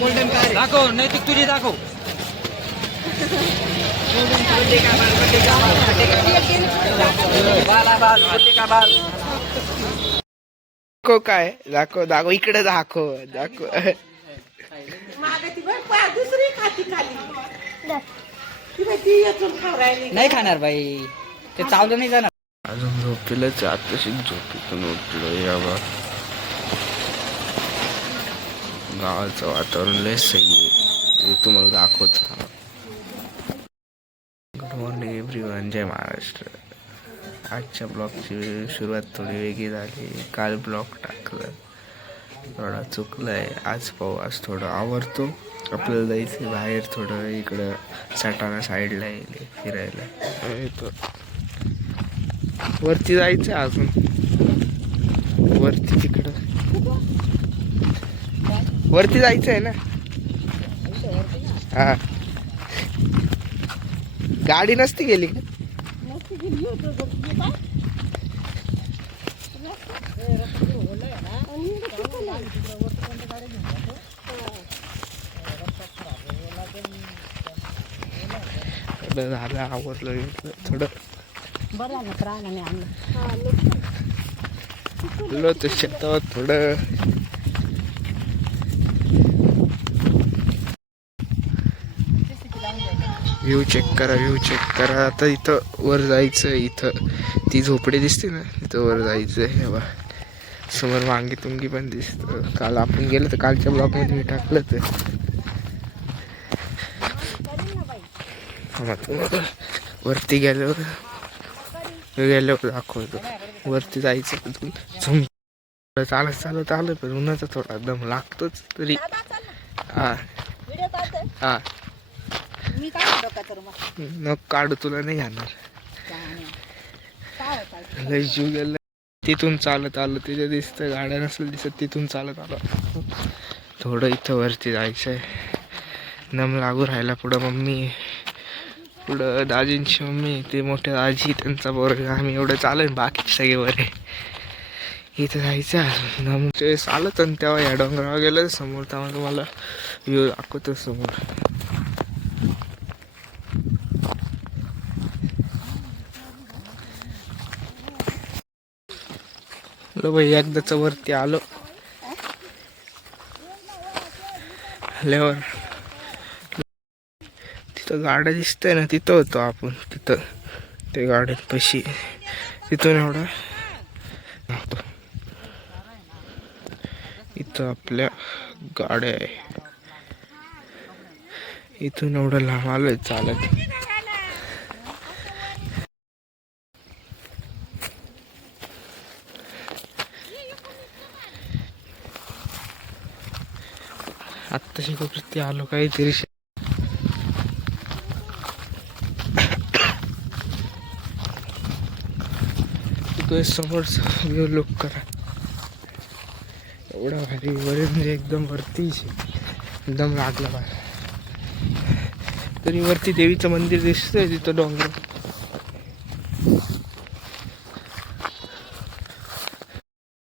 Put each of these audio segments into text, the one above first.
Golden car दाखव, नैतिक तुझी दाखव. दाखव काय दाखव दाखव इकडे दाखव दाखव. नाही खाणार बाई, ते चावलं नाही जाणार. अजून झोपेलच आताशी झोपेतून उठलो. यावा गावाचं वातावरण लय सही आहे, तुम्हाला दाखवत. गुड मॉर्निंग एव्हरीवन, जय महाराष्ट्र. आजच्या ब्लॉगची सुरुवात थोडी वेगळी झाली. काल ब्लॉग टाकलं, थोडा चुकलाय. आज पाहू, आज थोडं आवरतो. आपल्याला जायचं बाहेर थोडं, इकडं सटाणा साईडला येईल फिरायला. वरती जायचं अजून, वरती तिकडं वरती जायचं आहे ना. हा, गाडी नसती गेली का? झालं आवरलं थोडं शेतावर थोडं. व्ह्यू चेक करा, व्ह्यू चेक करा. आता इथं वर जायचं, इथं ती झोपडी दिसते ना, तिथं वर जायचं. हे बा समोर वांगी तुंगी पण दिसतं. काल आपण गेलो तर कालच्या ब्लॉकमध्ये मी टाकलं तर. वरती गेल्यावर दाखवतो. वरती जायचं झुम चालत चालत आलं, पण उन्हाचा थोडा दम लागतोच तरी. हा हा, मग काढू, तुला नाही जाणार. लय जीव गेला. तिथून चालत आलं, तिथे दिसतं गाड्या नसेल दिसत, तिथून चालत आलं. थोडं इथं वरती जायचंय. दम लागू राहायला. पुढं मम्मी, पुढं दाजींची मम्मी, ते मोठ्या दाजी, त्यांचा पोरगा, आम्ही एवढं चालेल, बाकीचे सगळे बरे. इथं जायचं ते चालत. आणि तेव्हा या डोंगरावर गेलं समोर, तेव्हा तुम्हाला व्ह्यू दाखवतो समोर. बाई एकदाच वरती आलो, आल्यावर तिथं गाड्या दिसतंय ना, तिथं होतो आपण. तिथं ते गाड्यात पशी, तिथून एवढं इथं आपल्या गाड्या आहे. इथून एवढं लांब आलोय चालत. आत्ताशी वरती आलो काहीतरी. तो समोरचा व्ह्यू लुक करा, एवढा भारी वर, म्हणजे एकदम वरतीच एकदम लागला बाहेर. तरी वरती देवीचं मंदिर दिसतंय, तिथं डोंगर.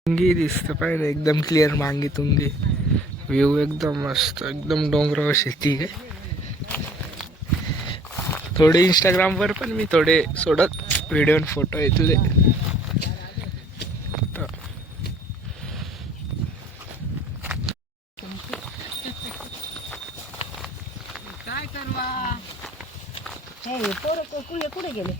तुंगी दिसतं पाहिजे, एकदम क्लिअर मांगी तुंगी. व्ह्यू एकदम मस्त, एकदम डोंगरावर शेती आहे. थोडे इंस्टाग्रामवर पण मी थोडे सोडत व्हिडिओ आणि फोटो येतले. काय करवा हे पोरं कुठे गेले?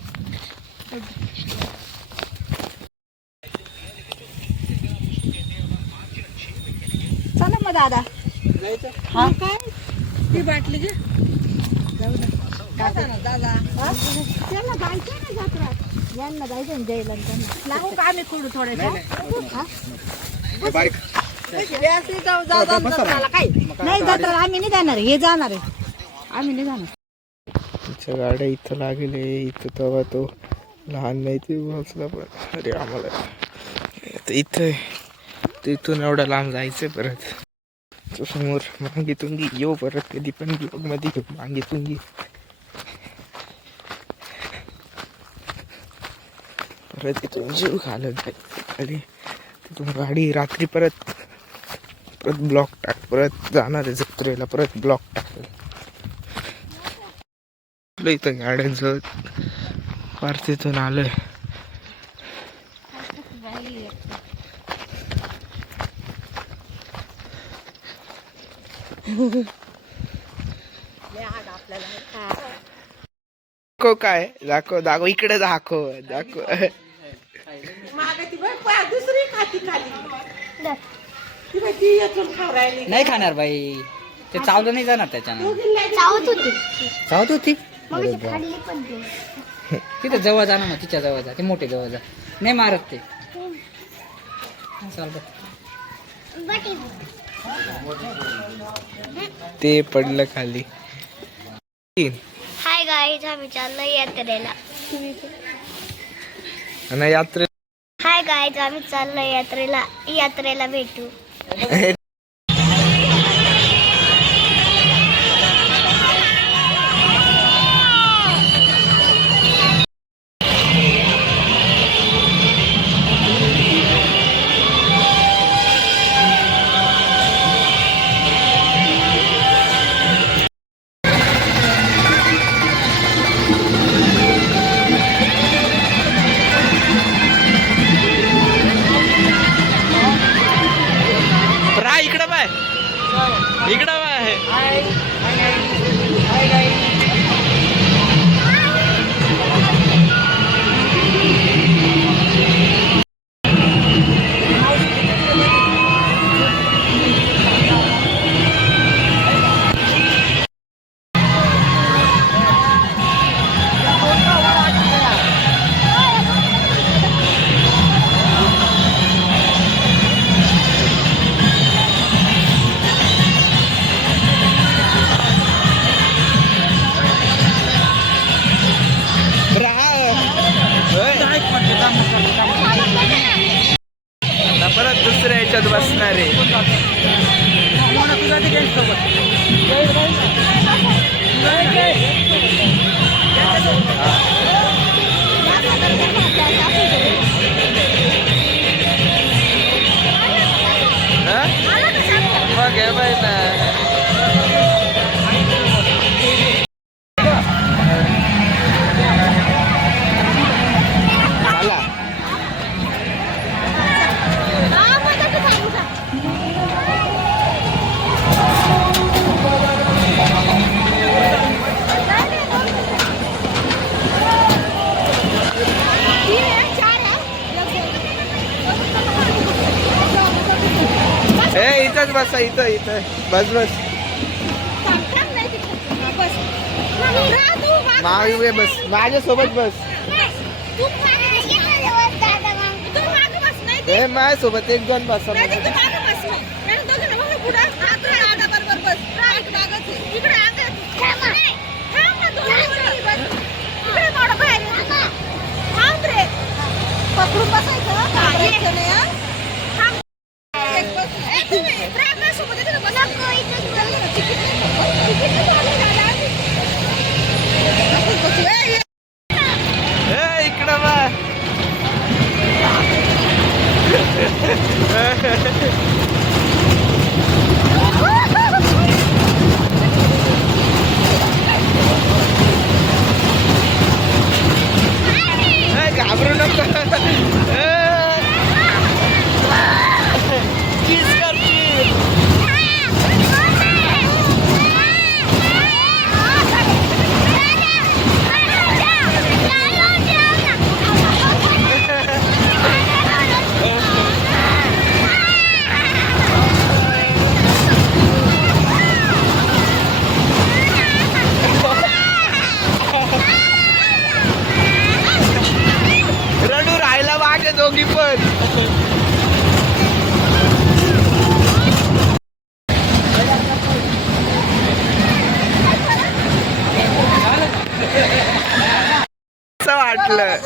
चला मग दादा हा काय ती बाटली घे. जाऊ ना दादा, त्याला जायचं ना जत्रात, यांना जायचं ना जयला. लागू का आम्ही कुठू थोडे नाही जत्रा आम्ही नाही जाणार, हे जाणार आहे, आम्ही नाही जाणार. तिच्या गाड्या इथं लागले. इथं तेव्हा तो लहान नाही ते बसला, पण अरे आम्हाला इथं तिथून एवढं लांब जायचं. परत तो समोर मांगी तुंगी येऊ, परत कधी पण ब्लॉग मध्ये घेऊ मांगी तुंगी. परत तिथून जीव घालत जाईल. तिथून गाडी रात्री परत परत ब्लॉक टाक, परत जाणार आहे जत्रेला, परत ब्लॉक टाकेल. इथं गाड्यांचं फार तिथून आलोय. काय दाखव दाखव इकडे दाखव दाखव. नाही खाणार बाई, ते चावलं नाही जाणार त्याच्यानं. चावत होती तिथं जवळ जा ना, मग तिच्या जवळ जा, ते मोठे जवळ जा, नाही मारत ते. ते पडलं खाली. हाय गाईज, आम्ही चाललोय यात्रेला. आणि यात्रे हाय गाईज, आम्ही चाललोय यात्रेला. यात्रेला भेटू. इकडं बाय, इकडं बाय. परत दुसऱ्या ह्याच्यात बसणार आहे. मग हे बाई ना इथंच बसा, इथं इथं बस बस. मागे बस, माझ्यासोबत बस. हे माझ्यासोबत एक जण बसा. पकडून बसायचं. इकडं बा. घाबरू नको. रडू राहायला वागे दोघी पण. असं वाटलं.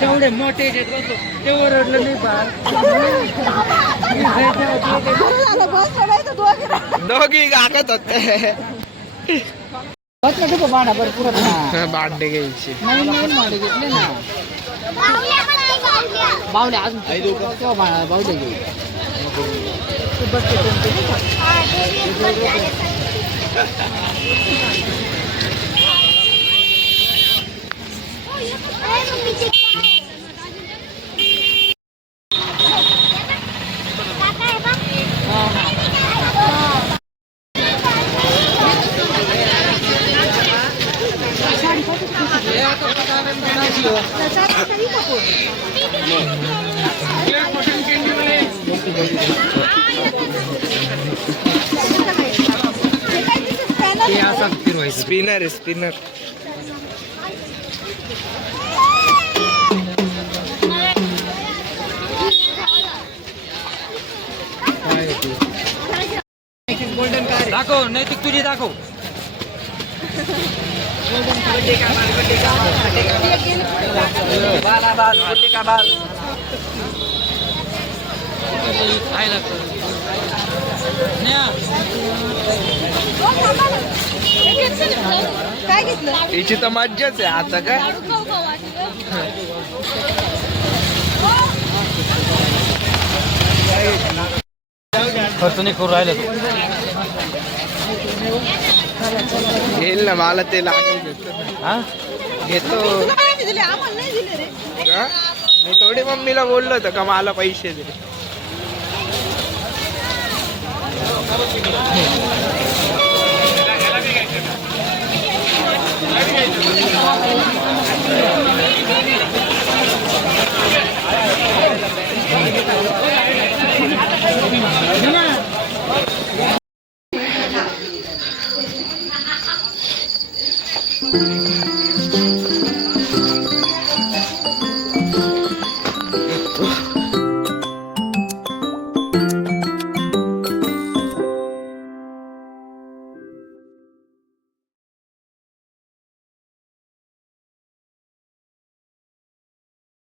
तेवढे मोठे तेवढं रडलं नाही बा. दोघी गागत होते. भरपूर भांडे घ्यायचे. नाही घेतले ना. बावले अजून बावले घेऊ. स्पिनर आहे स्पिनर. दाखव नैतिक तुझी दाखव. काय घेतलं? याची तर मज्जाच आहे आता काय. खर्च नाही करू राहिलं तू. घेईल ना मला ते लागेल. हा घेतो दिले आम्हाला नाही दिले रे. का? मी थोडी मम्मीला बोललो होतं का मला पैसे दे.